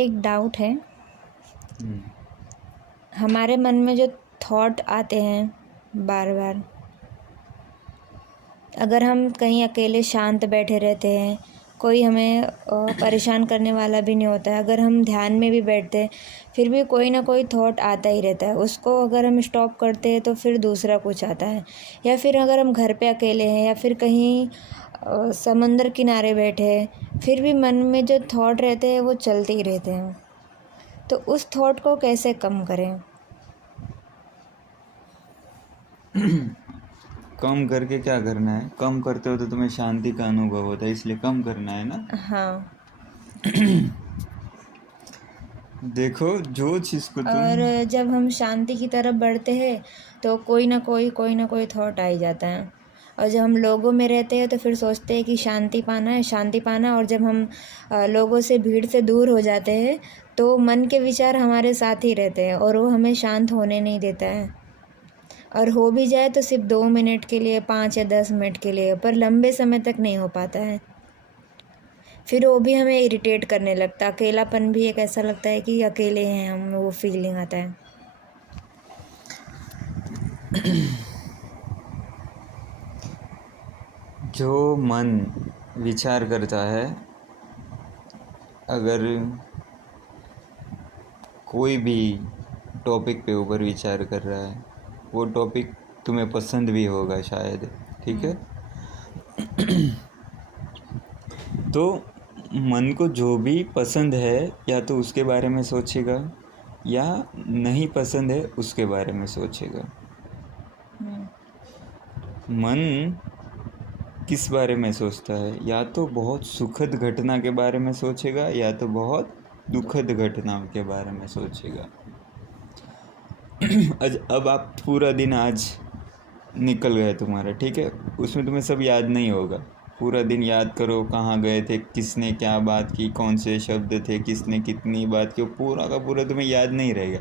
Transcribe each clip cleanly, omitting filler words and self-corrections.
एक डाउट है। हम्म, हमारे मन में जो थॉट आते हैं बार बार, अगर हम कहीं अकेले शांत बैठे रहते हैं, कोई हमें परेशान करने वाला भी नहीं होता है, अगर हम ध्यान में भी बैठते हैं फिर भी कोई ना कोई थॉट आता ही रहता है। उसको अगर हम स्टॉप करते हैं तो फिर दूसरा कुछ आता है। या फिर अगर हम घर पे अकेले हैं या फिर कहीं समंदर किनारे बैठे हैं, फिर भी मन में जो थॉट रहते हैं वो चलते ही रहते हैं। तो उस थॉट को कैसे कम करें? कम करके क्या करना है? कम करते हो तो तुम्हें शांति का अनुभव होता है, इसलिए कम करना है ना। हाँ। देखो, जो चीज़ को तुम और जब हम शांति की तरफ बढ़ते हैं तो कोई ना कोई थॉट आ ही जाता है। और जब हम लोगों में रहते हैं तो फिर सोचते हैं कि शांति पाना है, शांति पाना है। और जब हम लोगों से, भीड़ से दूर हो जाते हैं तो मन के विचार हमारे साथ ही रहते हैं और वो हमें शांत होने नहीं देता है। और हो भी जाए तो सिर्फ 2 मिनट के लिए, 5 या 10 मिनट के लिए, पर लंबे समय तक नहीं हो पाता है। फिर वो भी हमें इरिटेट करने लगता है। अकेलापन भी एक ऐसा लगता है कि अकेले हैं हम, वो फीलिंग आता है। जो मन विचार करता है, अगर कोई भी टॉपिक पे ऊपर विचार कर रहा है, वो टॉपिक तुम्हें पसंद भी होगा शायद, ठीक है। तो मन को जो भी पसंद है या तो उसके बारे में सोचेगा, या नहीं पसंद है उसके बारे में सोचेगा। मन किस बारे में सोचता है? या तो बहुत सुखद घटना के बारे में सोचेगा, या तो बहुत दुखद घटना के बारे में सोचेगा। अब आप पूरा दिन आज निकल गए तुम्हारा, ठीक है, उसमें तुम्हें सब याद नहीं होगा। पूरा दिन याद करो, कहाँ गए थे, किसने क्या बात की, कौन से शब्द थे, किसने कितनी बात की, पूरा का पूरा तुम्हें याद नहीं रहेगा।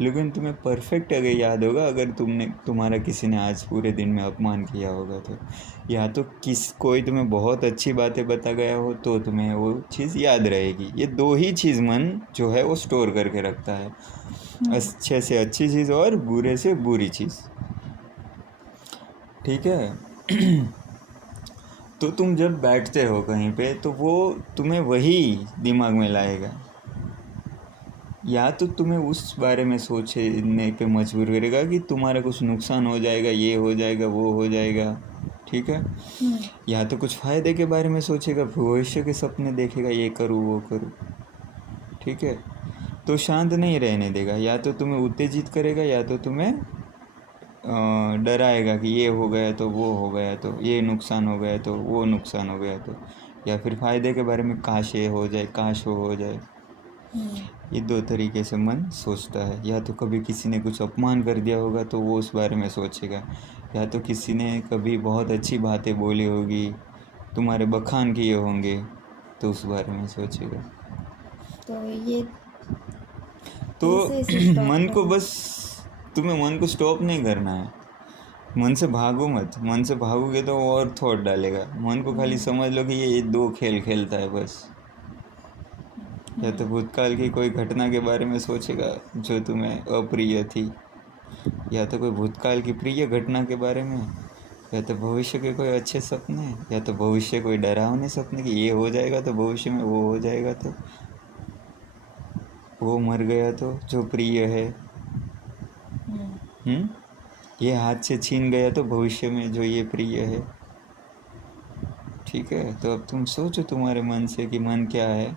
लेकिन तुम्हें परफेक्ट अगर याद होगा, अगर तुम्हारा किसी ने आज पूरे दिन में अपमान किया होगा तो, या तो कोई तुम्हें बहुत अच्छी बातें बता गया हो तो तुम्हें वो चीज़ याद रहेगी। ये दो ही चीज़ मन जो है वो स्टोर करके रखता है, अच्छे से अच्छी चीज़ और बुरे से बुरी चीज़, ठीक है। तो तुम जब बैठते हो कहीं पे तो वो तुम्हें वही दिमाग में लाएगा, या तो तुम्हें उस बारे में सोचने पे मजबूर करेगा कि तुम्हारा कुछ नुकसान हो जाएगा, ये हो जाएगा, वो हो जाएगा, ठीक है। या तो कुछ फ़ायदे के बारे में सोचेगा, भविष्य के सपने देखेगा, ये करूँ वो करूँ, ठीक है। तो शांत नहीं रहने देगा, या तो तुम्हें उत्तेजित करेगा, या तो तुम्हें डराएगा कि ये हो गया तो वो हो गया, तो ये नुकसान हो गया तो वो नुकसान हो गया तो, या फिर फ़ायदे के बारे में काश ये हो जाए, काश वो हो जाए। ये दो तरीके से मन सोचता है। या तो कभी किसी ने कुछ अपमान कर दिया होगा तो वो उस बारे में सोचेगा, या तो किसी ने कभी बहुत अच्छी बातें बोली होगी, तुम्हारे बखान किए होंगे, तो उस बारे में सोचेगा। तो ये तो कैसे इसे स्टॉप मन को करें? बस, तुम्हें मन को स्टॉप नहीं करना है। मन से भागो मत, मन से भागोगे तो वो और थॉट डालेगा। मन को खाली समझ लो कि ये दो खेल खेलता है बस। या तो भूतकाल की कोई घटना के बारे में सोचेगा जो तुम्हें अप्रिय थी, या तो कोई भूतकाल की प्रिय घटना के बारे में, या तो भविष्य के कोई अच्छे सपने, या तो भविष्य कोई डरावने सपने कि ये हो जाएगा तो भविष्य में वो हो जाएगा, तो वो मर गया तो जो प्रिय है, ये हाथ से छीन गया तो भविष्य में जो ये प्रिय है, ठीक है। तो अब तुम सोचो तुम्हारे मन से कि मन क्या है।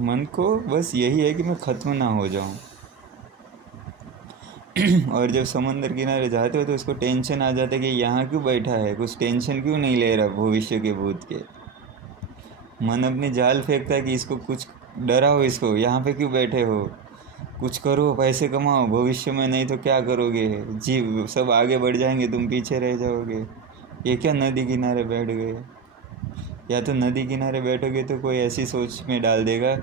मन को बस यही है कि मैं ख़त्म ना हो जाऊं। और जब समंदर किनारे जाते हो तो उसको टेंशन आ जाता है कि यहाँ क्यों बैठा है, कुछ टेंशन क्यों नहीं ले रहा भविष्य के भूत के। मन अपनी जाल फेंकता है कि इसको कुछ डराओ, इसको यहाँ पे क्यों बैठे हो, कुछ करो, पैसे कमाओ, भविष्य में नहीं तो क्या करोगे, जी सब आगे बढ़ जाएंगे, तुम पीछे रह जाओगे। ये क्या नदी किनारे बैठ गए। या तो नदी किनारे बैठोगे तो कोई ऐसी सोच में डाल देगा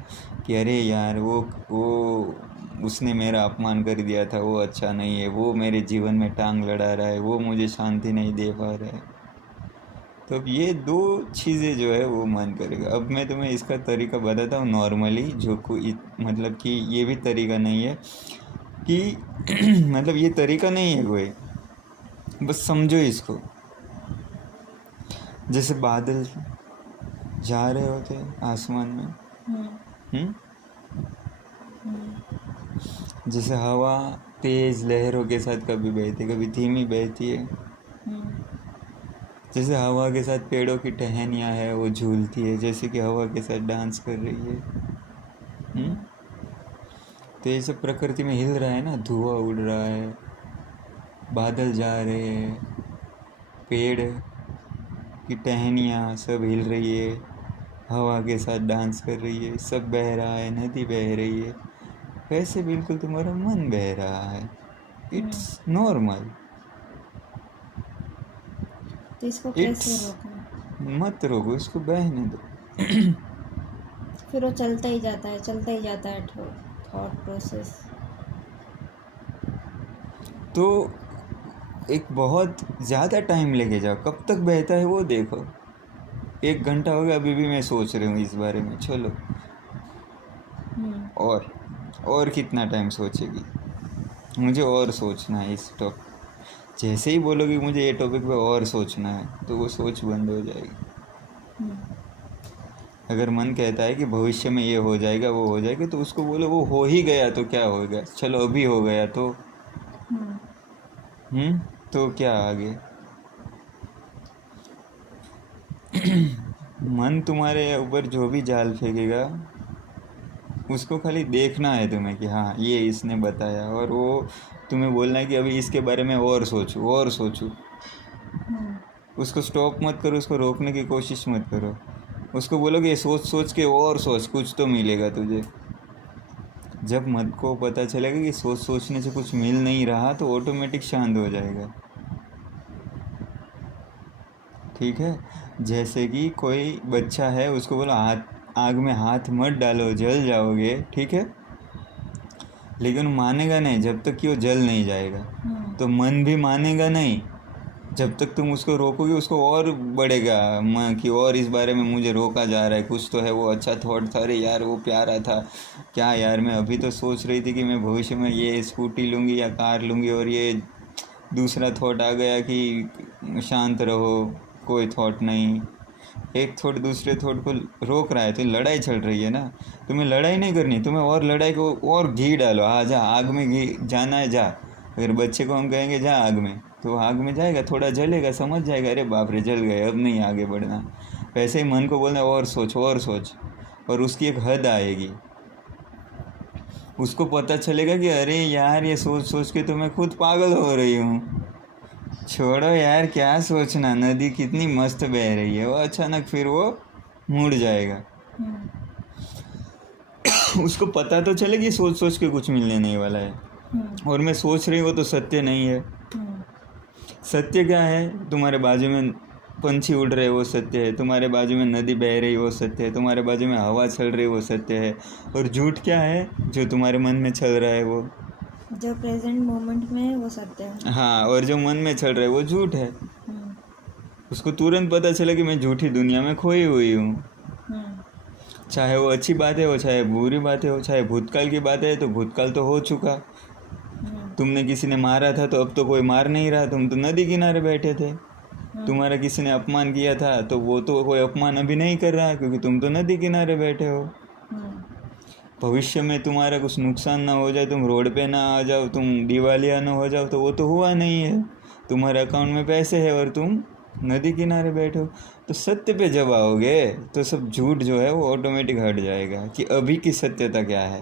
कि अरे यार वो उसने मेरा अपमान कर दिया था, वो अच्छा नहीं है, वो मेरे जीवन में टांग लड़ा रहा है, वो मुझे शांति नहीं दे पा रहा है। तो अब ये दो चीज़ें जो है वो मन करेगा। अब मैं तुम्हें इसका तरीका बताता हूँ नॉर्मली, जो कोई मतलब कि ये भी तरीका नहीं है कि मतलब ये तरीका नहीं है कोई, बस समझो इसको। जैसे बादल जा रहे होते हैं आसमान में, हम्म? जैसे हवा तेज लहरों के साथ कभी बहती है, कभी धीमी बहती है। जैसे हवा के साथ पेड़ों की टहनियाँ है वो झूलती है, जैसे कि हवा के साथ डांस कर रही है। तो ये सब प्रकृति में हिल रहा है ना, धुआं उड़ रहा है, बादल जा रहे हैं, पेड़ की टहनियाँ सब हिल रही है, हवा के साथ डांस कर रही है, सब बह रहा है, नदी बह रही है। वैसे बिल्कुल तुम्हारा मन बह रहा है। It's normal. तो इसको इट्स कैसे रोकें? मत रोको, इसको बहने दो। फिर वो चलता ही जाता है, चलता ही जाता है थॉट प्रोसेस। तो एक बहुत ज़्यादा टाइम लेके जाओ, कब तक बहता है वो देखो। 1 घंटा हो गया, अभी भी मैं सोच रही हूँ इस बारे में। चलो और कितना टाइम सोचेगी? मुझे और सोचना है इस टॉपिक। जैसे ही बोलोगी मुझे ये टॉपिक पे और सोचना है, तो वो सोच बंद हो जाएगी। अगर मन कहता है कि भविष्य में ये हो जाएगा वो हो जाएगा, तो उसको बोलो वो हो ही गया तो क्या होगा, चलो अभी हो गया तो तो क्या आगे। मन तुम्हारे ऊपर जो भी जाल फेंकेगा उसको खाली देखना है तुम्हें कि हाँ ये इसने बताया, और वो तुम्हें बोलना है कि अभी इसके बारे में और सोचो और सोचो। उसको स्टॉप मत करो, उसको रोकने की कोशिश मत करो। उसको बोलो कि सोच सोच के और सोच, कुछ तो मिलेगा तुझे। जब मन को पता चलेगा कि सोच सोचने से कुछ मिल नहीं रहा, तो ऑटोमेटिक शांत हो जाएगा। ठीक है। जैसे कि कोई बच्चा है, उसको बोलो आग में हाथ मत डालो, जल जाओगे, ठीक है, लेकिन मानेगा नहीं जब तक कि वो जल नहीं जाएगा। तो मन भी मानेगा नहीं जब तक तुम उसको रोकोगे, उसको और बढ़ेगा मन कि और इस बारे में मुझे रोका जा रहा है, कुछ तो है, वो अच्छा थॉट था, अरे यार वो प्यारा था, क्या यार मैं अभी तो सोच रही थी कि मैं भविष्य में ये स्कूटी लूँगी या कार लूँगी, और ये दूसरा थॉट आ गया कि शांत रहो, कोई थॉट नहीं। एक थॉट दूसरे थॉट को रोक रहा है, तो लड़ाई चल रही है ना। तुम्हें लड़ाई नहीं करनी, तुम्हें और लड़ाई को और घी डालो। जा आग में घी जाना है, जा। अगर बच्चे को हम कहेंगे जा आग में, तो आग में जाएगा, थोड़ा जलेगा, समझ जाएगा अरे बाप रे जल गए, अब नहीं आगे बढ़ना। वैसे ही मन को बोलना और सोच और सोच, और उसकी एक हद आएगी। उसको पता चलेगा कि अरे यार ये सोच सोच के तो मैं खुद पागल हो रही हूँ, छोड़ो यार क्या सोचना, नदी कितनी मस्त बह रही है। वो अचानक फिर वो मुड़ जाएगा। उसको पता तो चले कि सोच सोच के कुछ मिलने नहीं वाला है, और मैं सोच रही हूँ तो सत्य नहीं है। सत्य क्या है? तुम्हारे बाजू में पंछी उड़ रहे वो सत्य है, तुम्हारे बाजू में नदी बह रही वो सत्य है, तुम्हारे बाजू में हवा चल रही वो सत्य है। और झूठ क्या है? जो तुम्हारे मन में चल रहा है वो, जो प्रेजेंट मोमेंट में है वो सत्य है। हाँ, और जो मन में चल रहा है वो झूठ है। उसको तुरंत पता चला कि मैं झूठी दुनिया में खोई हुई हूँ। चाहे वो अच्छी बात है हो, चाहे बुरी बात है हो, चाहे भूतकाल की बात है तो भूतकाल तो हो चुका। तुमने किसी ने मारा था तो अब तो कोई मार नहीं रहा, तुम तो नदी किनारे बैठे थे। तुम्हारा किसी ने अपमान किया था तो वो तो कोई अपमान अभी नहीं कर रहा, क्योंकि तुम तो नदी किनारे बैठे हो। भविष्य में तुम्हारा कुछ नुकसान ना हो जाए, तुम रोड पे ना आ जाओ, तुम दिवालिया ना हो जाओ, तो वो तो हुआ नहीं है। तुम्हारे अकाउंट में पैसे है और तुम नदी किनारे बैठो। तो सत्य पे जब आओगे तो सब झूठ जो है वो ऑटोमेटिक हट जाएगा कि अभी की सत्यता क्या है।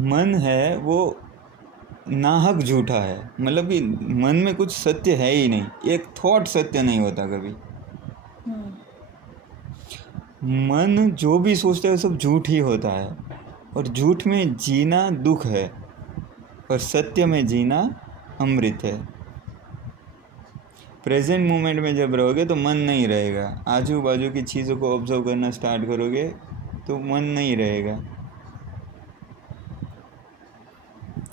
मन है वो नाहक झूठा है, मतलब कि मन में कुछ सत्य है ही नहीं। एक थॉट सत्य नहीं होता कभी। मन जो भी सोचता है वो सब झूठ ही होता है, और झूठ में जीना दुख है, और सत्य में जीना अमृत है। प्रेजेंट मोमेंट में जब रहोगे तो मन नहीं रहेगा। आजू बाजू की चीज़ों को ऑब्जर्व करना स्टार्ट करोगे तो मन नहीं रहेगा।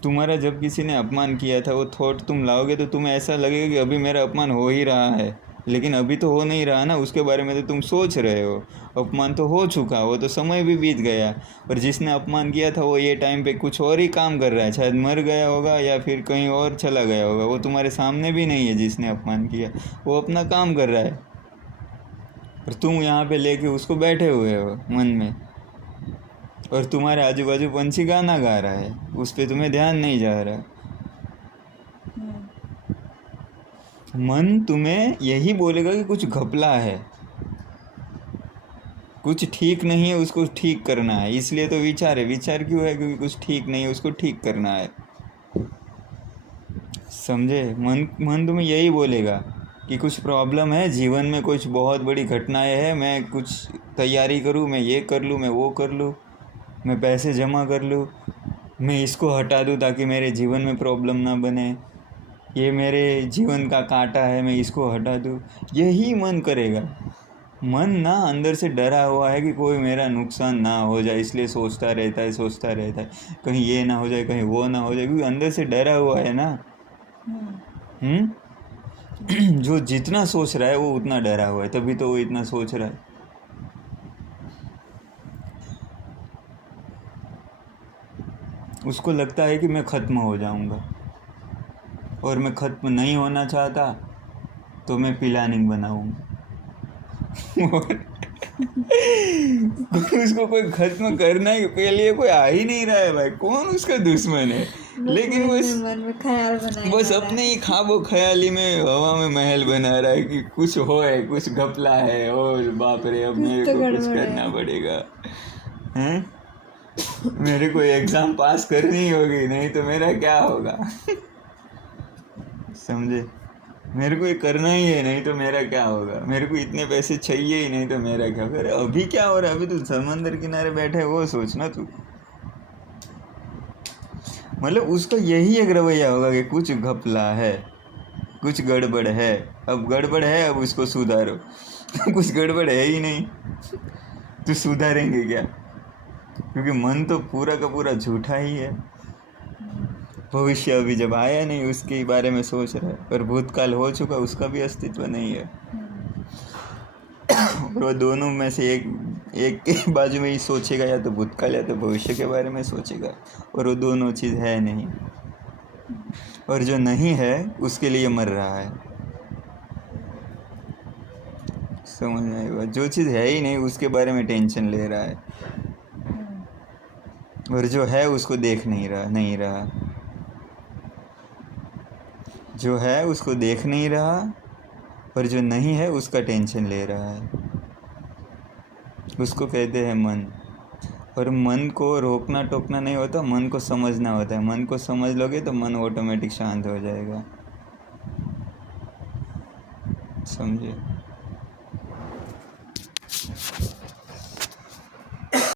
तुम्हारा जब किसी ने अपमान किया था वो थॉट तुम लाओगे तो तुम्हें ऐसा लगेगा कि अभी मेरा अपमान हो ही रहा है, लेकिन अभी तो हो नहीं रहा ना, उसके बारे में तो तुम सोच रहे हो। अपमान तो हो चुका, वो तो समय भी बीत गया। और जिसने अपमान किया था वो ये टाइम पे कुछ और ही काम कर रहा है, शायद मर गया होगा या फिर कहीं और चला गया होगा, वो तुम्हारे सामने भी नहीं है। जिसने अपमान किया वो अपना काम कर रहा है और तुम यहाँ पे लेके उसको बैठे हुए हो मन में, और तुम्हारे आजू बाजू पंछी गाना गा रहा है, उस पर तुम्हें ध्यान नहीं जा रहा। मन तुम्हें यही बोलेगा कि कुछ घपला है, कुछ ठीक नहीं है, उसको ठीक करना है। इसलिए तो विचार है। विचार क्यों है? क्योंकि कुछ ठीक नहीं है, उसको ठीक करना है। समझे? मन तुम्हें यही बोलेगा कि कुछ प्रॉब्लम है जीवन में, कुछ बहुत बड़ी घटनाएं हैं, मैं कुछ तैयारी करूँ, मैं ये कर लूँ, मैं वो कर लूँ, मैं पैसे जमा कर लूँ, मैं इसको हटा दूँ ताकि मेरे जीवन में प्रॉब्लम ना बने, ये मेरे जीवन का कांटा है, मैं इसको हटा दूँ। यही मन करेगा। मन ना अंदर से डरा हुआ है कि कोई मेरा नुकसान ना हो जाए, इसलिए सोचता रहता है कहीं ये ना हो जाए, कहीं वो ना हो जाए, क्योंकि अंदर से डरा हुआ है ना। जो जितना सोच रहा है वो उतना डरा हुआ है, तभी तो वो इतना सोच रहा है। उसको लगता है कि मैं ख़त्म हो जाऊंगा, और मैं ख़त्म नहीं होना चाहता, तो मैं प्लानिंग बनाऊंगा। उसको कोई ख़त्म करना ही के लिए कोई आ ही नहीं रहा है भाई, कौन उसका दुश्मन है। लेकिन बस अपने ही ख्वाबो ख्याली में हवा में महल बना रहा है कि कुछ हो है, कुछ घपला है, और बाप रे अब मेरे को कुछ करना पड़ेगा, हैं? मेरे को एग्ज़ाम पास करनी होगी, नहीं तो मेरा क्या होगा। समझे? मेरे को ये करना ही है, नहीं तो मेरा क्या होगा। मेरे को इतने पैसे चाहिए ही, नहीं तो मेरा क्या होगा। अरे अभी क्या हो रहा है? अभी तो समंदर किनारे बैठे है, वो सोचना तू। मतलब उसका यही एक रवैया होगा कि कुछ घपला है, कुछ गड़बड़ है। अब गड़बड़ है, अब उसको सुधारो। कुछ गड़बड़ है ही नहीं तो सुधारेंगे क्या? क्योंकि मन तो पूरा का पूरा झूठा ही है। भविष्य अभी जब आया नहीं उसके बारे में सोच रहा है, पर भूतकाल हो चुका, उसका भी अस्तित्व नहीं है। और वो दोनों में से एक के बाजू में ही सोचेगा, या तो भूतकाल या तो भविष्य के बारे में सोचेगा, और वो दोनों चीज़ है नहीं। और जो नहीं है उसके लिए मर रहा है। समझ में आएगा? जो चीज़ है ही नहीं उसके बारे में टेंशन ले रहा है, और जो है उसको देख नहीं रहा। जो है उसको देख नहीं रहा, और जो नहीं है उसका टेंशन ले रहा है। उसको कहते हैं मन। और मन को रोकना टोकना नहीं होता, मन को समझना होता है। मन को समझ लोगे तो मन ऑटोमेटिक शांत हो जाएगा। समझे?